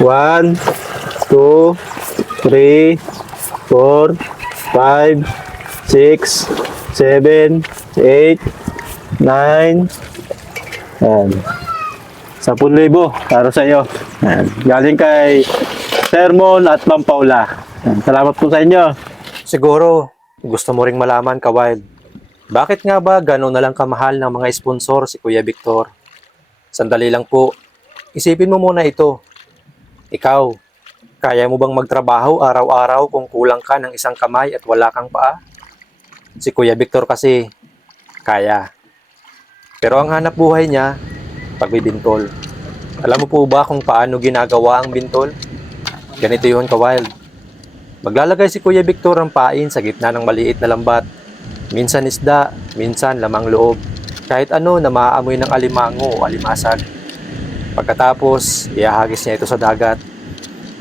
1, 2, 3, 4, 5, 6, 7, 8, 9. Ayan. 10,000 para sa iyo. Ayan. Galing kay Sermon at Ma'am Paula. Ayan. Salamat po sa inyo. Siguro, gusto mo ring malaman, Ka-Wild. Bakit nga ba gano'n na lang kamahal ng mga sponsor si Kuya Victor? Sandali lang po. Isipin mo muna ito. Ikaw, kaya mo bang magtrabaho araw-araw kung kulang ka ng isang kamay at wala kang paa? Si Kuya Victor kasi, kaya. Pero ang hanap buhay niya, pagbibintol. Alam mo po ba kung paano ginagawa ang bintol? Ganito yun, Ka-Wild. Maglalagay si Kuya Victor ng pain sa gitna ng maliit na lambat. Minsan isda, minsan lamang loob. Kahit ano na maaamoy ng alimango o alimasag. Pagkatapos, ihahagis niya ito sa dagat.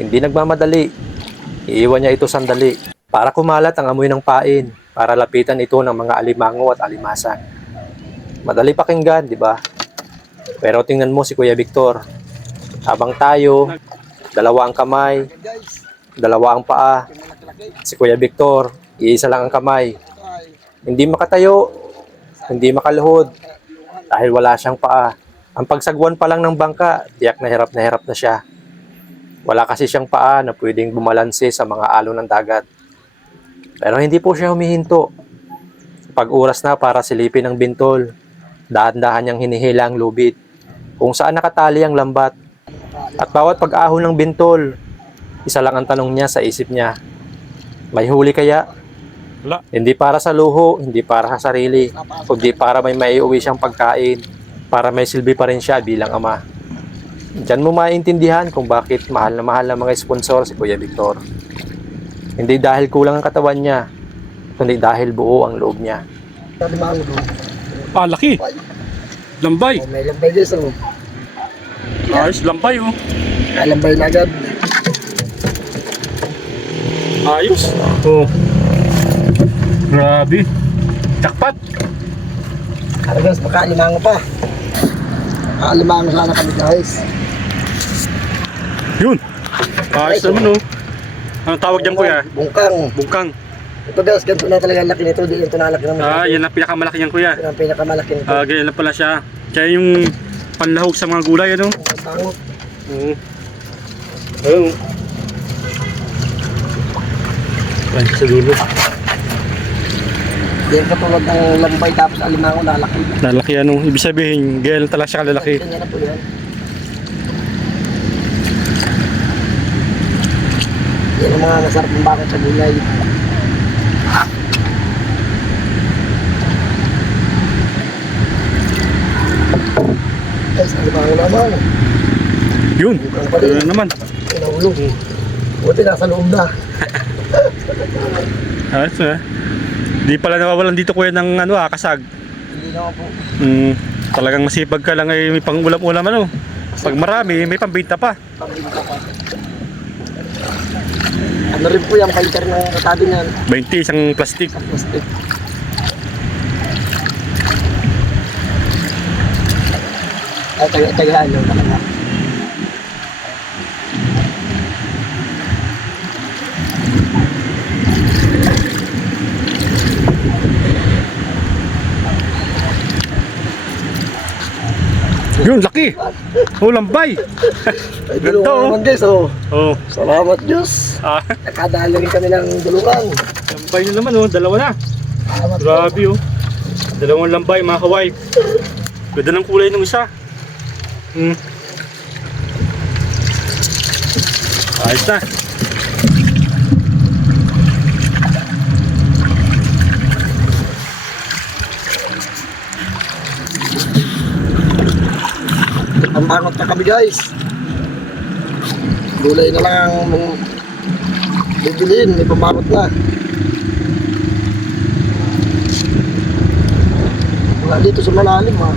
Hindi nagmamadali. Iiwan niya ito sandali para kumalat ang amoy ng pain para lapitan ito ng mga alimango at alimasag. Madali pakinggan, di ba? Pero tingnan mo si Kuya Victor. Habang tayo, dalawa ang kamay, dalawa ang paa. Si Kuya Victor, iisa lang ang kamay. Hindi makatayo, hindi makaluhod, dahil wala siyang paa. Ang pagsagwan pa lang ng bangka, tiyak na hirap na siya. Wala kasi siyang paa na pwedeng bumalanse sa mga alon ng dagat. Pero hindi po siya humihinto. Pag oras na para silipin ang bintol, dahan-dahan niyang hinihila ang lubid kung saan nakatali ang lambat. At bawat pag-ahon ng bintol, isa lang ang tanong niya sa isip niya. May huli kaya? Wala. Hindi para sa luho, hindi para sa sarili, kundi para may maiuwi siyang pagkain, para may silbi pa rin siya bilang ama. Diyan mo maintindihan kung bakit mahal na mga sponsor si Kuya Victor. Hindi dahil kulang ang katawan niya, kundi dahil buo ang loob niya. Ah, laki. Lambay. May lambay guys, oh. Ayos, lambay oh. Lambay na agad. Ayos. Oh. Grabe. Jackpot. Ano guys, makalimango pa. Makalimango sana kami guys. Yun. Ayos naman oh. Anong tawag dyan kuya? Bungkang. Bungkang. Ito guys, ganito na talaga ang laki nito. Di ito na laki naman. Yan ang pinakamalaki niyan kuya. Ito ang pinakamalaki nito. Ganyan lang pala siya. Kaya yung panlahok sa mga gulay ano? Ang pangot. Oo. Ayun. Ay, sa dulo. Di katulad ng lambay tapos alimango na laki. Lalaki ano. Ibig sabihin, ganyan lang talaga siya kalalaki. Ganyan na po yan. Yan ang mga masarap ng bakit sa gulay. Guys, alimango naman. Yun. Bungkang pa rin. Ano naman. Pinahulog. Buti nasa loob na. Ayos na. Di pala nawawalan dito kuya ng kasag. Hindi naman po. Talagang masipag ka lang ay may pang-ulam-ulam ano. Pag marami, may pambinta pa. Pambinta pa. Ano rin po yung filter ng katabi niyan? 20 isang plastic. Sa plastic. Ay, taga-tagaan lang talaga. Yun, laki. Oh, lambay. Ay, Ganda, dulungan oh. naman guys, oh. Oh. Salamat Diyos. Nakadali rin kami ng dulungan. Lambay na naman oh, dalawa na. Salamat po. Grabe oh. Dalawang lambay mga kaway. Ganda ng kulay ng isa. Ayos na. Pambangot na kami guys. Gulay na lang ang bibilin. May pambangot na. Wala dito sa malalim ha.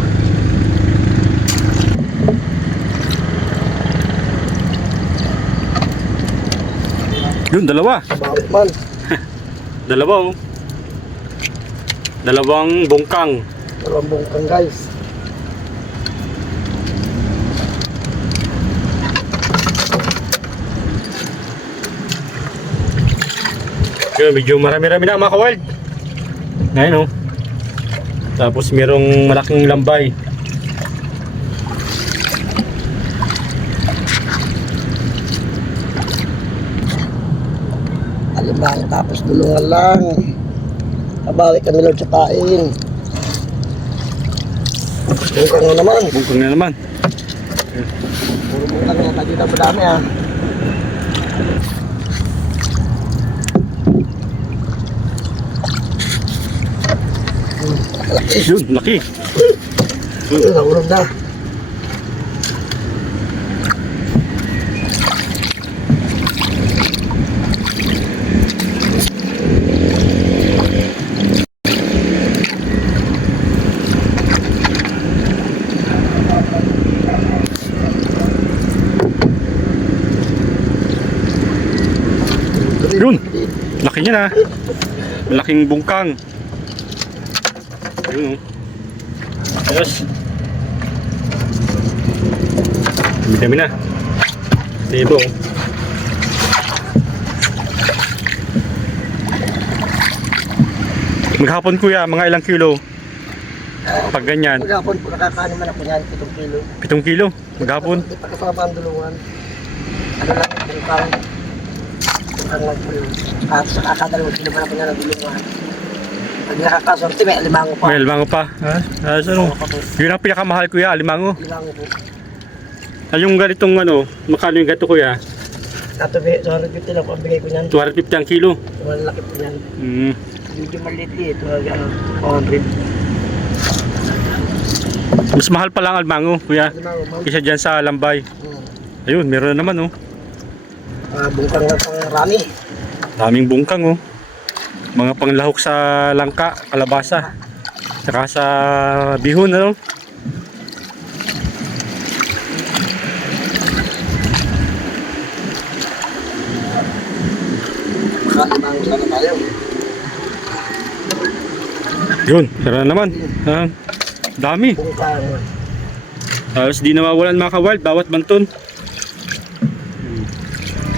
Yun, dalawa. Pambangot man. Dalawa oh. Dalawang bungkang. Dalawang bungkang guys. Yun, medyo marami-rami na mga ka-wild. Ngayon oh. Tapos merong malaking lambay. Alimang tapos dulungan lang. Kabawi kami Lord sa pain. Bungkang na naman. Bungkang na naman. Puro bungkang na tayo dito madami ah. Yun, laki. Nahulog na. Yun, laki niya na. Malaking bungkang. Ayun oh. Ayos. Dami na. Libo. Maghapon kuya, mga ilang kilo? Pag ganyan. Maghapon po nakakaano man ako yan, 7 kilo. 7 kilo? Maghapon? Hindi pa kasama ang dulungan. Ano lang, bungkang. Bungkang lang po yun. At sa kakadalawang kilo man ako yan ang dulungan. Pag nakakasorti, may alimango pa. May alimango pa. Ha? Ano? Yun ang pinakamahal kuya, alimango. Alimango po. Ay, yung ganitong ano, makano yung ganito kuya? Katabi, sa 150 lang po ang bigay ko niyan. 250 ang kilo. Malaki po niyan. Mm. Medyo maliit ito, 400. Mas mahal pa lang alimango kuya. Alimango, ma'am. Kisa dyan sa lambay. Ayun, meron na naman oh. Bungkang lang pang rami. Daming bungkang oh. Mga panglahok sa langka, kalabasa. Saka sa bihon ano. Alimango sana tayo. Yun, meron na naman. Ah, dami. Bungkang. Tapos di nawawalan mga ka-wild, bawat banton.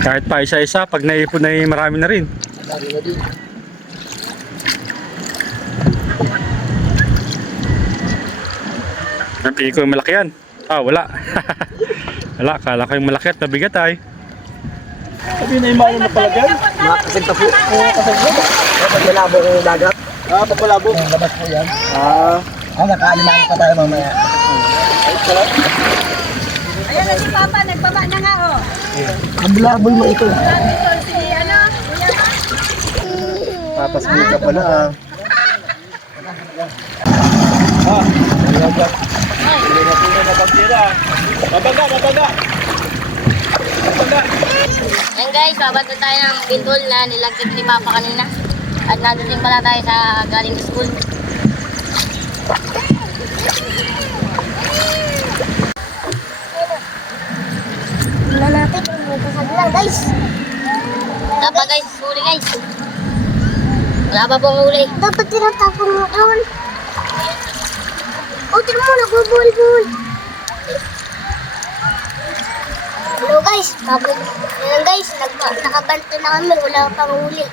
Kahit pa isa-isa, pag naipon ay marami na rin. Dami na din. Napili ko yung malaki yan. Ah, wala. Wala, kala ko yung malaki at nabigat ay. Sabi na yung mauna na pala dyan. Makakasagta po. Makakasagta po. Pag malabo ko yung dagat. Ah, pag malabo. Labas po yan. Ah, Nakaalimango pa tayo mamaya. Ayan na si Papa, nagbaba na nga oh. Kablaboy mo ito. Dito si ano, kuya. Papasmig ka pala ah. Yan guys, babad na tayo ng bintol na nilagtag ni Papa kanina. At nadating pala tayo sa galing school. Tingnan natin kung may kasaglan, guys. Wala pa guys, huli guys. Wala pa pong huli. Dapat tinatapon mo doon. O, tignan mo, nagbubuhol-buhol. Hello, guys. Yan, guys. Nakabanto na kami. Wala pang huli.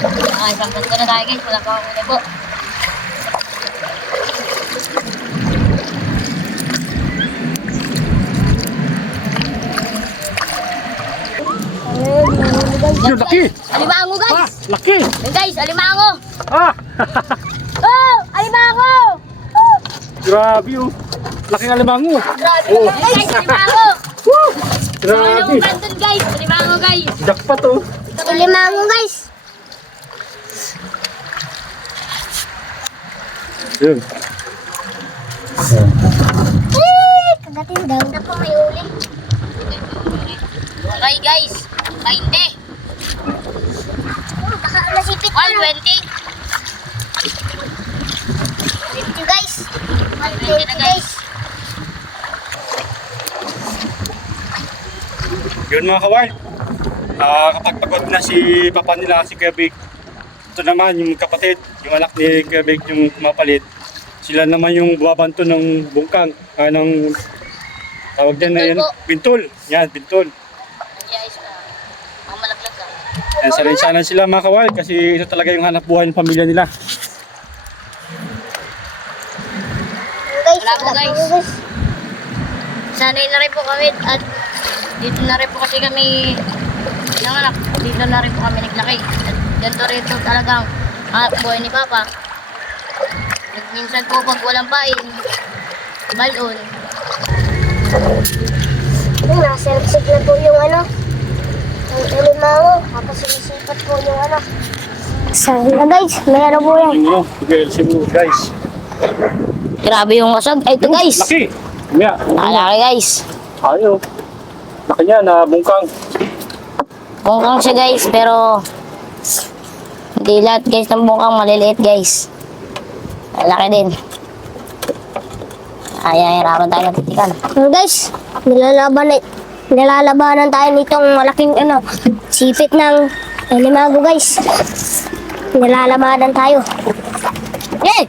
Okay, isang ganito na tayo guys, wala pa huli po. yun, laki. Alimango guys! Laki. Yan guys, alimango! Ah, Oh! Alimango! grabe oh. Laking alimango. Grabe guys, alimango! Grabe. Ano bandon guys, alimango guys! Jackpot oh. Ilimango, guys. Yun. Kagatin daw. Na po may uli. Okay guys, 20. Baka nasipit ko lang. 120. 50, guys. 20 na guys. Yun mga ka-wild. Kapag pagod na si papa nila, si Kuya Big, ito naman yung kapatid, yung anak ni Kuya Big, yung kumapalit. Sila naman yung buwabanto ng bungkang, ng tawag dyan na yun, Bintol po. bintol. Yan, bintol. Yes, mga malaglag ka. Sarinsyanan sila mga kawild kasi ito talaga yung hanap buhay ng pamilya nila. Guys, Wala po, guys. Sanay na rin po kami at dito na rin po kasi kami nanganak. Dito na rin po kami naglaki. At ganito rin po talagang hanap buhay ni Papa. Minsan po pag walang pain, balon. Naservisig na po yung ano, yung alimango. Tapos sinisipat po yung ano. Sorry na guys, meron po yan. Ano, sige, mo guys. Grabe yung kasag. Ay, ito guys. Laki! Maya, Nakalaki guys. ayaw. Laki niya na bungkang. Bungkang siya guys, pero hindi lahat guys ng bungkang maliliit guys. Malaki din. Ay, hirapan tayo natitikan. Guys, nilalabanan tayo nitong malaking ano, sipit ng alimango guys. Nilalabanan tayo. Yay!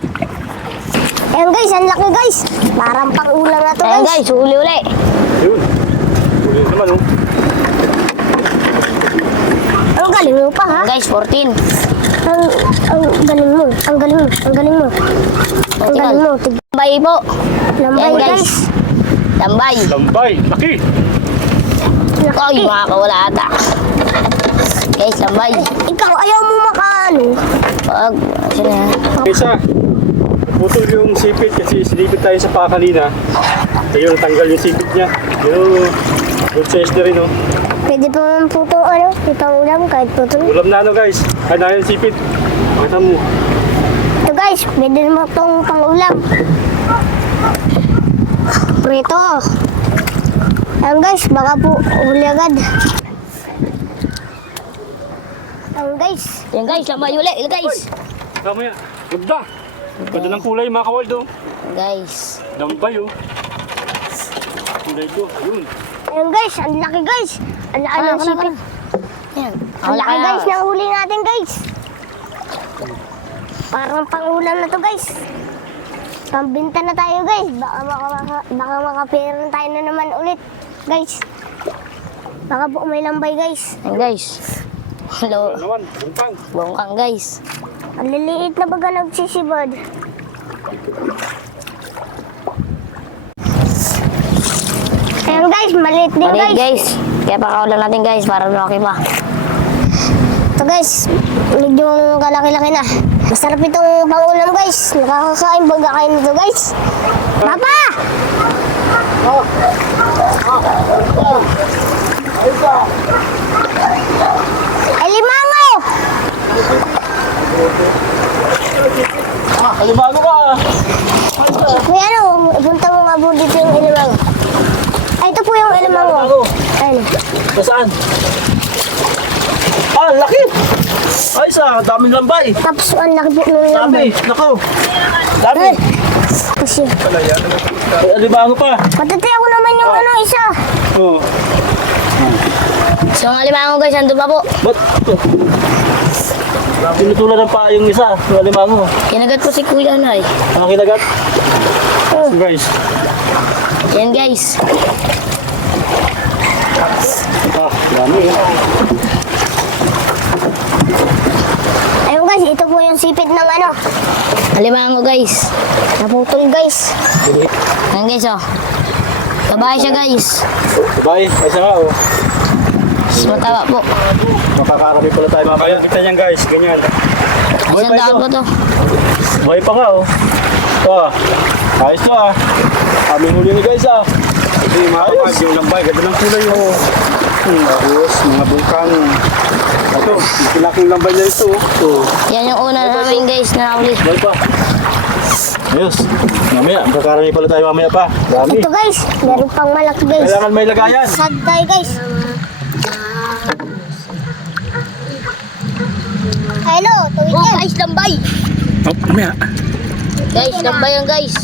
Ayan guys, ang laki guys. Parang pang-ulam na to Ayan guys. guys, uli-uli. Yun. Uli naman oh. Ang galing mo pa ha. Guys, 14. Ang galing mo. Ang galing mo. Ang galing mo. Ang galing mo. Tambay po. Lambay Ayan, guys. Tambay. Lambay, laki! Ay, makakawala ata. Guys, tambay. Ikaw, ayaw mo makaano. Pag, sila. Isa, putol yung sipit kasi sinipit tayo sa paa kanina. Ayun, tanggal yung sipit niya. Yung good size na rin oh. Pwede pa man po ito, ano, ipang-ulam kahit po ito. Ulam na ano guys. Ay, na yung sipit. Pakita mo. Ito guys, pwede mo itong pang-ulam. Prito. Ayan guys, baka po uli agad. Ayan guys. Ayan guys, tambay uli. Guys. Tama yan. Ganda. Ganda ng kulay mga kawaldo. Guys. Lambay oh. Kulay ko. Ayun. Ayan guys, ang laki guys. Ang laki ng sipit. Ayan. Ang laki guys ng huli natin guys. Parang pang-ulam na to guys. Pambinta na tayo guys. Baka makapera tayo na naman ulit guys. Baka po may lambay guys. Ayan guys. Hello. Ano naman? Bungkang. Bongkang guys. Ang liliit na baga nagsisibad. Ayan guys, maliit din Maliit guys. guys. Kaya pakakawalan natin guys para malaki pa. Ito guys, medyo kalaki-laki na. Masarap itong pangulam guys. Nakakakain baga kayo nito guys. Papa! Alimango! Alimango ka! May ano, ipunta mo nga po dito yung alimango. Ay, ito po yung alimango. Ayun. Nasaan? Ah, laki! Ay, daming lambay! Tapos ang laki po ng Dami! lambay. Nako! Dami! Kasi, Ay, alimango pa! patatay ako naman yung ano, isa. Oh. So ang alimango guys, andun pa po. Ba't? Pinutulan ng paa yung isa, yung alimango. Kinagat po si Kuya Nay. Ang kinagat. So guys. Yan guys. Dami eh. Ayun guys, ito po yung sipit ng ano. Alimango guys. Naputol guys. Yan guys oh. Babae siya guys. Bye! Ay, isa nga oh. Mas mataba po. Makakarami pala tayo mamaya. Kita niyan guys, ganyan. Buhay Isang pa daan ito. po to. Buhay pa nga oh. Ayos to ah. Aming huli ni guys ah. Ito yung mga kapag, yung lambay, ganda ng kulay oh. Tapos, mga bungkang. Ito, yung laking lambay niya ito. Oh. Yan yung una namin guys na huli. Buhay pa. Ayos. Mamaya, makakarami pala tayo mamaya pa. Dami. Ito guys, meron pang malaki guys. Kailangan may lagayan. Sad tayo guys. Hello, tuwid Oh yan. guys, lambay. Oh, mamaya. Guys, lambay yan guys.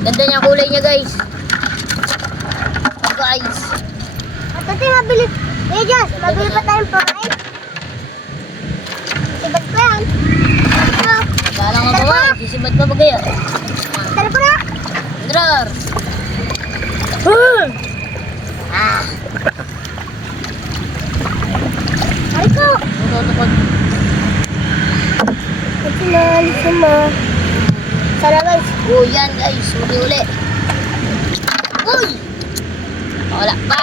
Ganda niya kulay niya guys. Guys. Ate, mabili. Eh, Diyos, mabili pa tayong pakain. Sibad pa yan. Ito, Bala nga pa nga. Sisibad pa ba kaya? tara po na. Drar. Ay ko. Ito. mo. Sana guys. Oh, yan guys. Uli uli. Uy! Wala pa.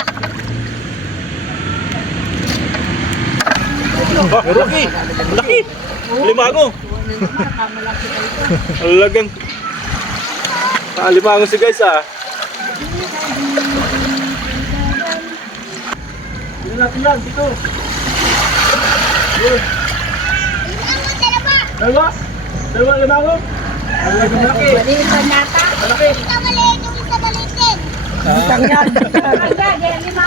Laki! Laki! Limango! Alagang. Limango si guys ah. Dito natin lang, dito. Dalawa? Dalawa limango? Alagang malaki. Balikan nata. Malaki.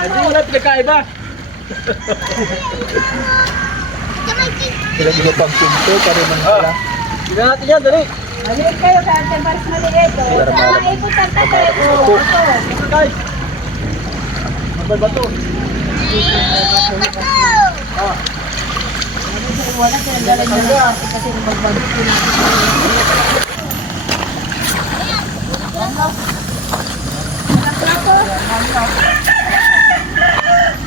Hindi wala pinagkaiba. Sila dito pang pinto, pare man sila. Tignan natin yan, dali. Maliit kayo, kaya temperes maliit. Ikot ang tatay. Ito guys. Mabal ba ito? Wala silang dala nyo kasi magbagod ko na.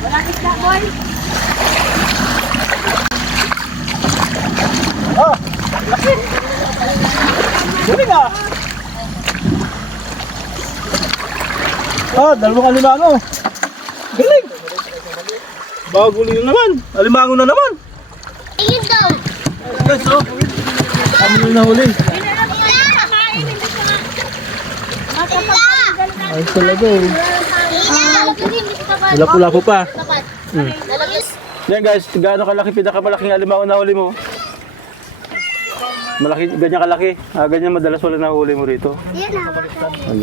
Wala isla, boy. Galing ah! Dalawang alimango. Galing! Baguli na naman. Alimango na naman. Ayun daw. Guys, oh. Kami na huli. Ayos talaga eh. Wala po pa. Yan guys, gaano kalaki pinakamalaking alimango na huli mo? Malaki, ganyan kalaki. Ganyan madalas wala nahuli mo rito. Yan na.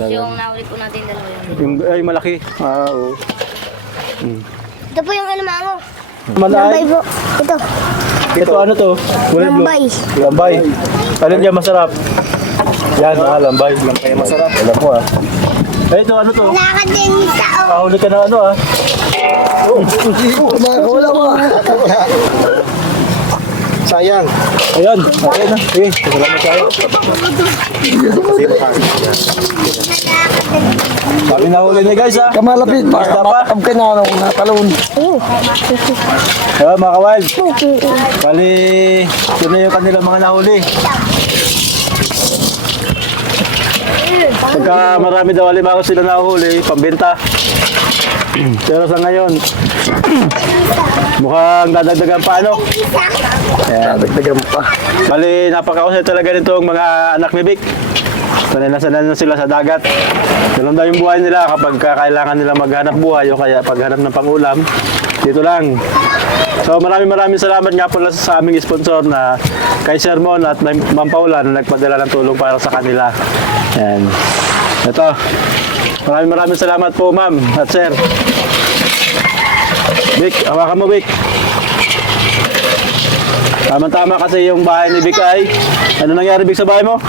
Yung nahuli po natin dalawa yun. Ay, malaki. Oo. Ito po yung alimango. Lambay Malay. po. Ito. Ito ano to? Kulay blue. Lambay. Lambay. Alin dyan masarap? Yan, lambay. Lambay masarap. Wala po ah. Ay, ito ano to? Lakad din yung tao. Kahuli ka na ano ah. Wala mo. Sayang. Ayan, okay na. Sige, salamat tayo. Kami nahuli na guys ah. Kamalapit. Basta pa. Ang kinanong natalon. Ayan mga kawild. Bali, yun na yung kanilang mga nahuli. Pagka marami daw alimango sila nahuli, pambenta. Pero sa ngayon, mukhang dadagdagan pa ano. Ayan. Dagdagan pa. Bali, napakausay talaga nitong mga anak ni Vic. Sanay na sila sa dagat. Ganun daw yung buhay nila kapag kailangan nila maghanap buhay o kaya paghanap ng pangulam. Dito lang. So maraming salamat nga pala sa aming sponsor na kay Sir Mon at Ma'am Paula na nagpadala ng tulong para sa kanila. Ayan. Ito. Maraming salamat po ma'am at sir. Vic, hawakan mo Vic. Tama-tama kasi yung bahay ni Vic ay, ano nangyari Vic sa bahay mo?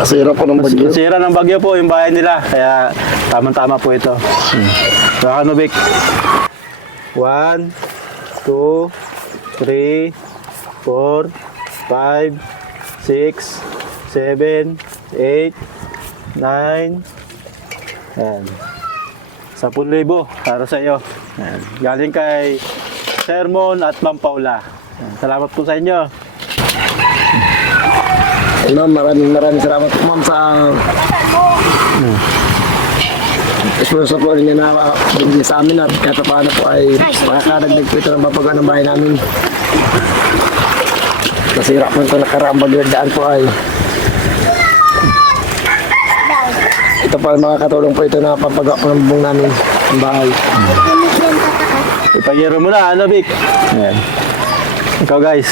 Nasira po ng bagyo. Nasira ng bagyo po yung bahay nila, kaya tama-tama po ito. Hawakan mo Vic. 1, 2, 3, 4, 5, 6, 7, 8, 9, Ayan. 10,000 para sa iyo. Ayan. Galing kay Sermon at Ma'am Paula. Ayan. Salamat po sa inyo. Ma'am, maraming salamat po ma'am sa sponsor po rin niya na bigyan sa amin at kahit paano po ay makakadagdag po ito ng mapagaan ng bahay namin. Nasira po ito nakaraang bagyo daan po ay ito pa makakatulong po ito na papagawa po ng bubong namin ng bahay. Ipagiro mo na, ano Vic? Ayan. Ikaw guys.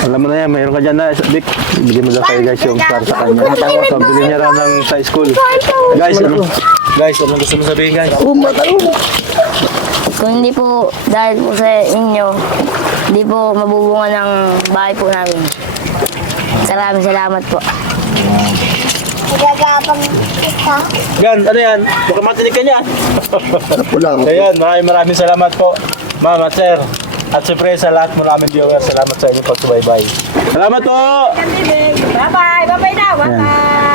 Alam mo na yan, mayroon ka dyan na, Vic. Bigyan mo daw kayo guys yung para sa kanya. So, bilhin niya rin ng sa school. Guys, ano gusto mo sabihin guys? Kung hindi po dahil po sa inyo, hindi po mabubungan ng bahay po namin. Salamat po. Nagagapang isa. Gan, ano yan? Baka matinig ka niya. Pulang. Ayan, maraming salamat po, ma'am at sir. At siyempre sa lahat mo namin viewers, salamat sa inyong pagsubaybay. Salamat po! Bye-bye. Bye-bye na. Bye-bye.